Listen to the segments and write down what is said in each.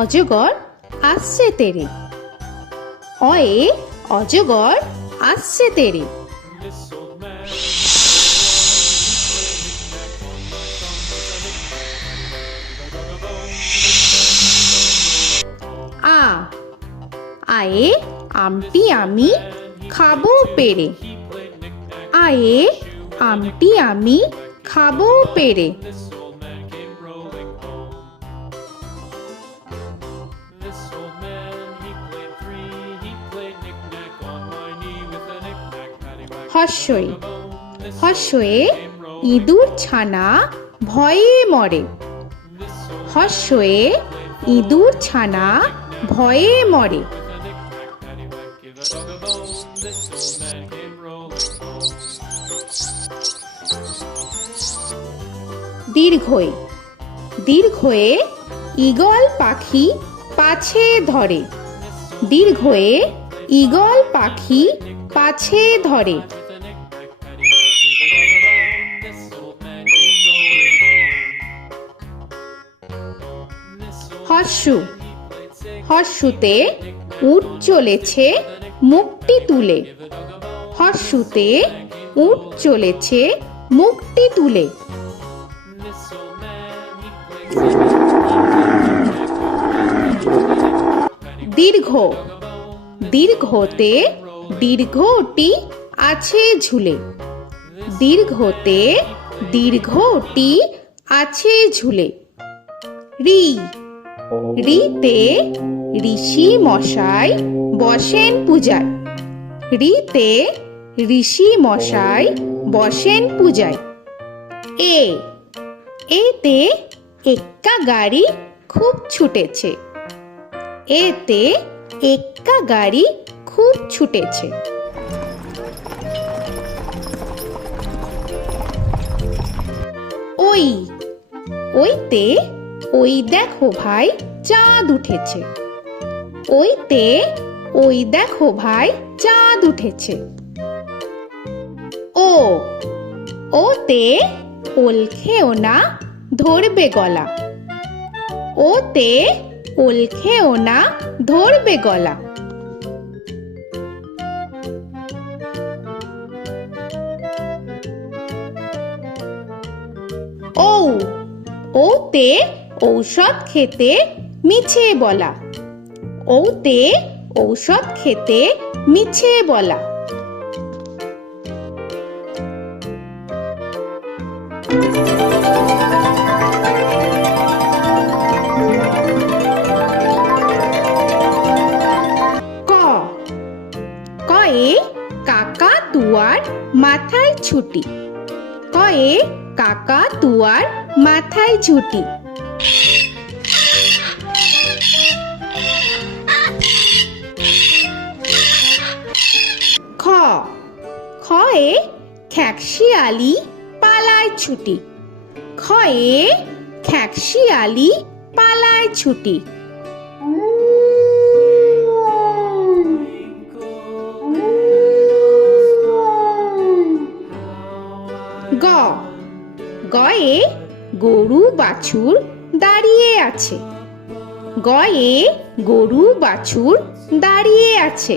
অজগর আসছে তেরে। অয়ে অজগর আসছে তেরে। আ আয়ে আমটি আমি খাবো পেরে। আয়ে আমটি আমি খাবো পেরে। হর্ষই হর্ষয়ে ইঁদুর ছানা ভয়ে মরে। হর্ষয়ে ইঁদুর ছানা ভয়ে মরে। দীর্ঘই দীর্ঘয়ে ঈগল পাখি পাছে ধরে। দীর্ঘয়ে ঈগল পাখি পাছে ধরে। হর্ষু হর্ষুতে উট চলেছে মুখটি তুলে। হর্ষুতে উট চলেছে মুখটি তুলে। দীর্ঘ দীর্ঘতে দীর্ঘটি আছে ঝুলে। দীর্ঘতে দীর্ঘটি আছে ঝুলে। রি রিতে ঋষি মশাই বসেন পূজায়। রিতে ঋষি মশাই বসেন পূজায়। এ এতে এক্কা গাড়ি খুব ছুটেছে। এতে এক্কা গাড়ি খুব ছুটেছে। ওই ওইতে ওই দেখো ভাই চাঁদ উঠেছে। ওইতে ওই দেখো ভাই চাঁদ উঠেছে। ও ওতে ওল খেও না ধরবে গলা। ওতে ওল খেও না ধরবে গলা। ঔ ওতে ঔষধ খেতে মিছে বলা। ওতে ঔষধ খেতে মিছে বলা। ক কয়ে কাকা তুয়ার মাথায় ছুটি। কয়ে কাকা তুয়ার মাথায় ছুটি। খ খয়ে খ্যাকশিয়ালি পালায় ছুটি। খয়ে খ্যাকশিয়ালি পালায় ছুটি। গ গয়ে গরু বাছুর দাঁড়িয়ে আছে। গয়ে গরু বাছুর দাঁড়িয়ে আছে।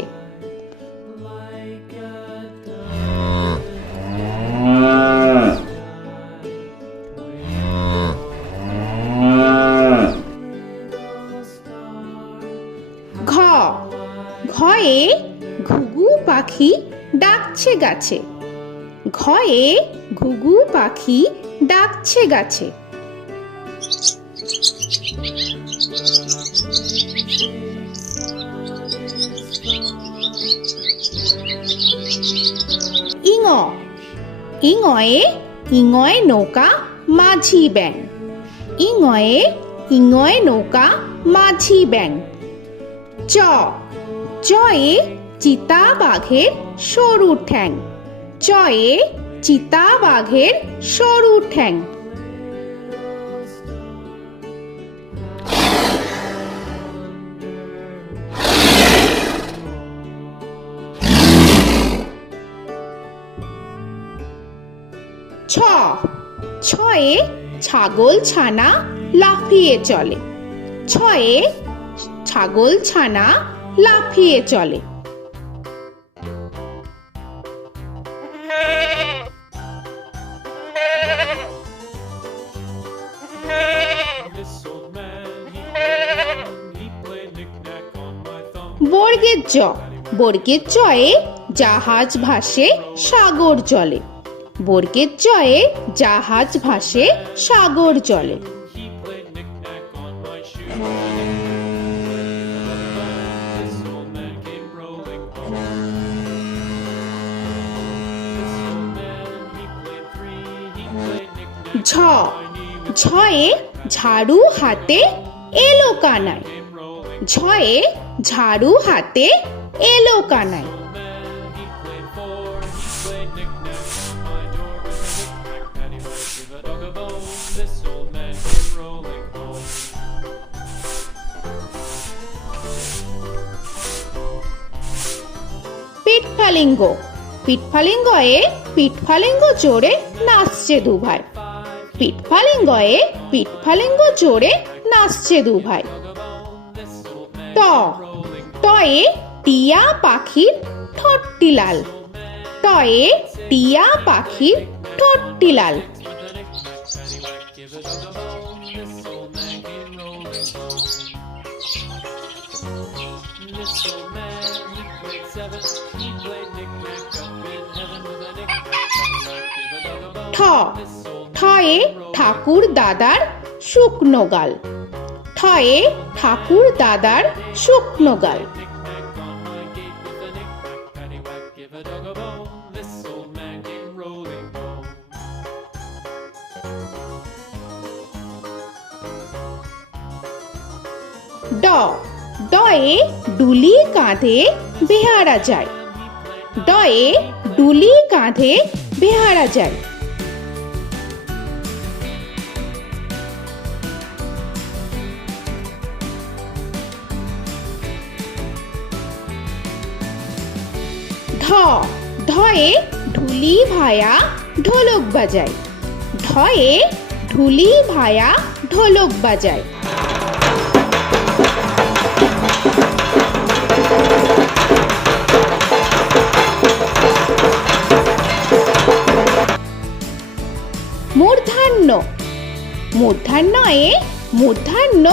ঘ ঘয়ে ঘুঘু পাখি ডাকছে গাছে। ঘয়ে ঘুঘু পাখি ডাকছে গাছে। ইঙ ইঙয়ে ইঙয়ে নৌকা মাঝি ব্যাং। ইঙয়ে ইঙয়ে নৌকা মাঝি ব্যাং। চ চয়ে চিতা বাঘের সরু ঠ্যাং। চয়ে চিতা বাঘের সরু ঠ্যাং। ছ ছয়ে ছাগল ছানা লাফিয়ে চলে। ছয়ে ছাগল ছানা লাফিয়ে চলে। বর্গের জ, বর্গের জয়ে জাহাজ ভাসে সাগর জলে। বর্গের জয়ে জাহাজ ভাসে সাগর জলে। ঝ, ঝয়ে ঝাড়ু হাতে এলো কানাই। ঝয়ে ঝাড়ু হাতে এলো কানাই। পিঠফালিঙ্গ, পিঠফালিঙ্গয়ে পিঠফালিঙ্গ চড়ে নাচছে দুভাই। পিঠফালিঙ্গয়ে পিঠফালিঙ্গ চড়ে নাচছে দুভাই। ট, টয়ে টিয়া পাখির ঠোঁটটি লাল। টয়ে টিয়া পাখির ঠোঁটটি লাল। ঠ, ঠয়ে ঠাকুর দাদার শুকনো গাল। ঠয়ে ঠাকুর দাদার শুকনো গাল। ড, ডয়ে ডুলি কাঁধে বেহারা যায়। ডয়ে ডুলি কাঁধে বেহারা যায়। ঢ, ঢয়ে ঢুলি ভায়া ঢোলক বাজায়। ঢয়ে ঢুলি ভায়া ঢোলক বাজায়। মূর্ধন্য, মূর্ধন্যয়ে মূর্ধন্য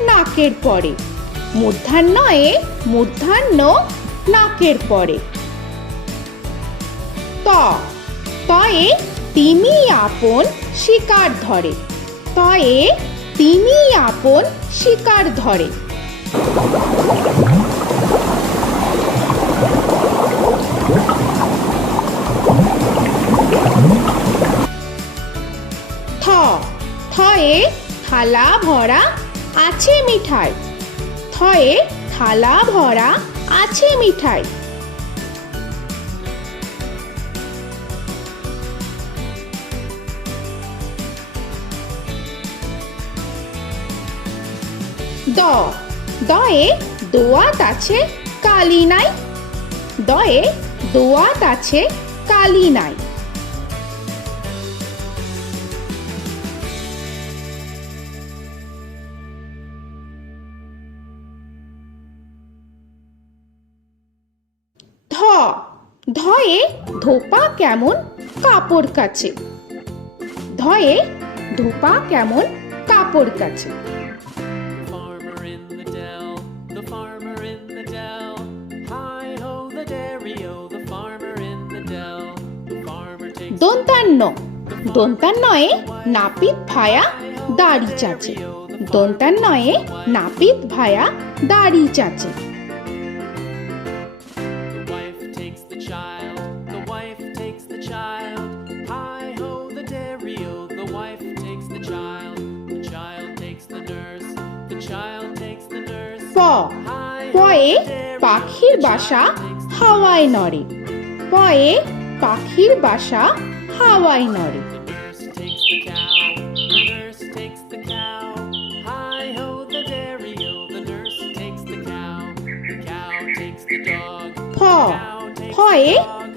নাকের পরে। মূর্ধন্যয়ে মূর্ধন্য নাকের পরে। ত, তয়ে তিমি আপন শিকার ধরে। তয়ে তিমি আপন শিকার ধরে। থ, থয়ে থালা ভরা আছে মিঠাই। থয়ে থালা ভরা আছে মিঠাই। দ, দয়ে দোয়াত আছে কালি নাই। দয়ে দোয়াত আছে কালি নাই। ধ, ধয়ে ধোপা কেমন কাপড় কাচে। ধয়ে ধোপা কেমন কাপড় কাচে। দন্তান্ন, দন্তান্নয়ে নাপিত ভায়া দাড়ি চাচে। দন্তান্নয়ে নাপিত ভায়া দাড়ি চাচে। প, পয়ে পাখির বাসা হাওয়ায় নড়ে। পয়ে পাখির বাসা হাওয়ায় নড়ে। ফ, ফয়ে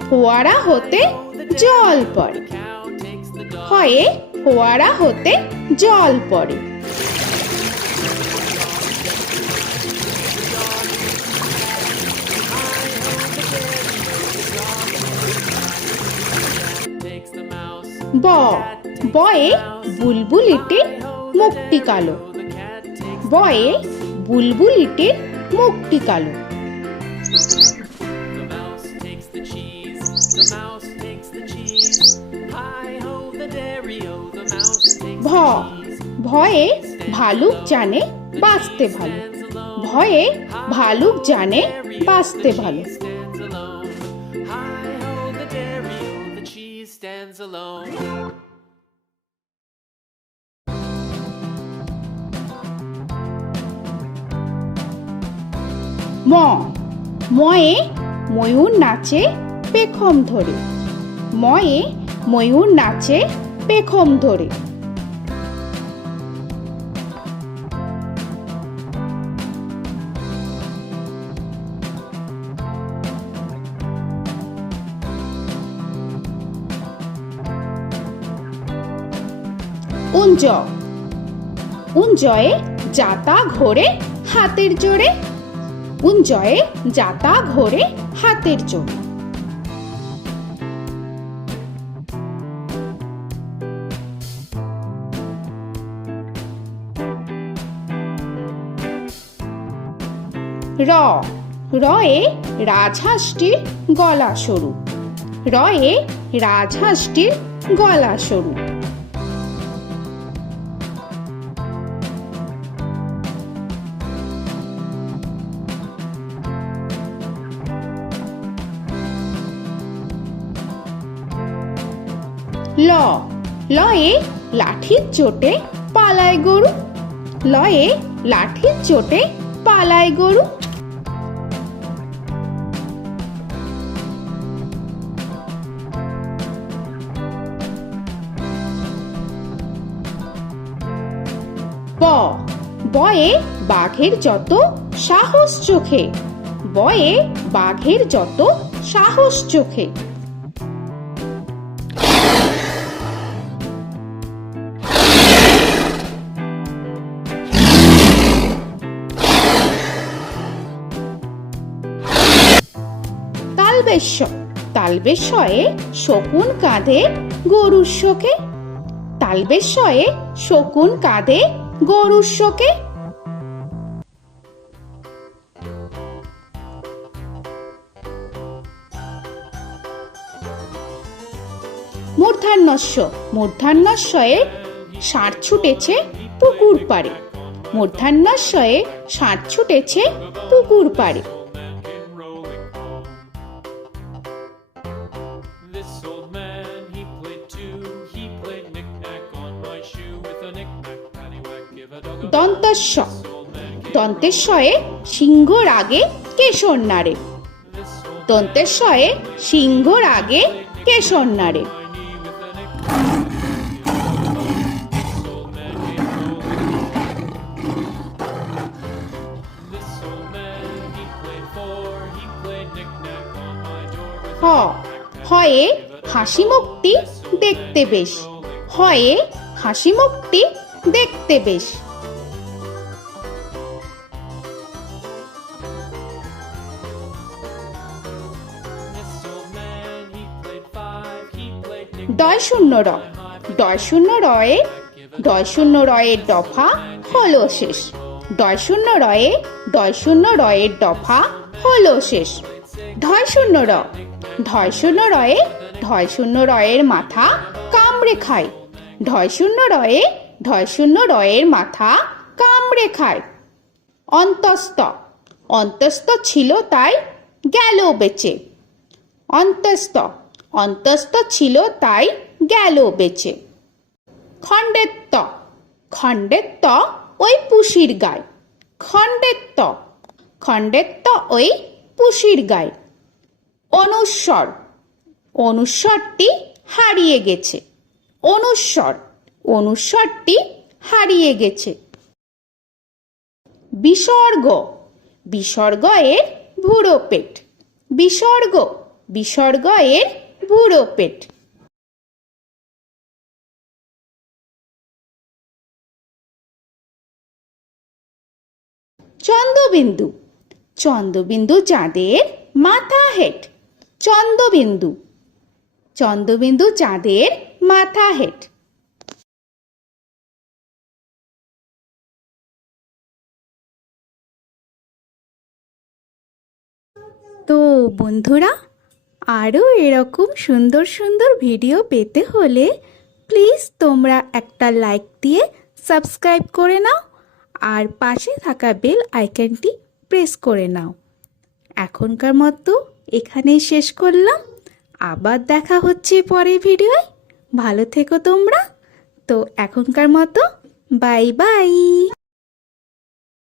ফোয়ারা হতে জল পড়ে। ফয়ে ফোয়ারা হতে জল পড়ে। ব বয়ে বুলবুলিটির মুখটি কালো। বয়ে বুলবুলিটির মুখটি কালো। ভ ভয়ে ভালুক জানে বাঁচতে ভালো। ভয়ে ভালুক জানে বাঁচতে ভালো। ম ময়ে ময়ূর নাচে পেখম ধরে। ময়ে ময়ূর নাচে পেখম ধরে। উঞ্জ উঞ্জয়ে যাতা ঘোরে হাতের জোরে। উঞ্জয়ে যাতা ঘোরে হাতের জোরে। র রয়ে রাজহাঁসটির গলা সরু। রয়ে রাজহাঁসটির গলা সরু। ল লয়ে লাঠির চোটে পালায় গরু। লয়ে লাঠির চোটে পালায় গরু। ব বয়ে বাঘের যত সাহস চোখে। বয়ে বাঘের যত সাহস চোখে। তালবেশ্য তালবেশ্যয়ে শকুন কাঁধে গরুর শোকে। তালবেশ্যয়ে শকুন কাঁধে গরুর শোকে। মূর্ধন্যস্য মূর্ধন্যস্যয়ে ষাঁড় ছুটেছে পুকুর পাড়ে। মূর্ধন্যস্যয়ে ষাঁড় ছুটেছে পুকুর পাড়ে। দন্তস্ব দন্তেশ্বয়ে সিংহর আগে কেশর নাড়ে। দন্তেশ্বয়ে সিংহর আগে কেশর নাড়ে। হ হয়ে হাসি মুখটি দেখতে বেশ। হয়ে হাসি মুখটি দেখতে বেশ। ডয় শূন্য র ডয় শূন্য রয়ে ডয় শূন্য রয়ের দফা হলো শেষ। ডয় শূন্য রয়ে ডয় শূন্য রয়ের দফা হলো শেষ। ঢয় শূন্য র ঢয় শূন্য রয়ে ঢয় শূন্য রয়ের মাথা কামড়ে খায়। ঢয় শূন্য রয়ে ঢয় শূন্য রয়ের মাথা কামড়ে খায়। অন্তস্থ অন্তস্থ ছিল তাই গেল বেঁচে। অন্তস্থ অন্তস্থ ছিল তাই গেল বেঁচে। খণ্ডেত্ব খণ্ডেত্ব ওই পুষির গায়। খণ্ডেত্ব খণ্ডেত্ব ওই পুষির গায়। অনুস্বর অনুস্বরটি হারিয়ে গেছে। অনুস্বর অনুস্বরটি হারিয়ে গেছে। বিসর্গ বিসর্গ এর ভুরো পেট। বিসর্গ বিসর্গ এর ভুরো পেট। চন্দ্রবিন্দু চন্দ্রবিন্দু চাঁদের মাথা হেট। চন্দ্রবিন্দু চন্দ্রবিন্দু চাঁদের মাথা হেড। তো বন্ধুরা, আরও এরকম সুন্দর সুন্দর ভিডিও পেতে হলে প্লিজ তোমরা একটা লাইক দিয়ে সাবস্ক্রাইব করে নাও আর পাশে থাকা বেল আইকনটি প্রেস করে নাও। এখনকার মতো এখানেই শেষ করলাম। আবার দেখা হচ্ছে পরের ভিডিওয়। ভালো থেকো তোমরা। তো এখনকার মতো বাই বাই।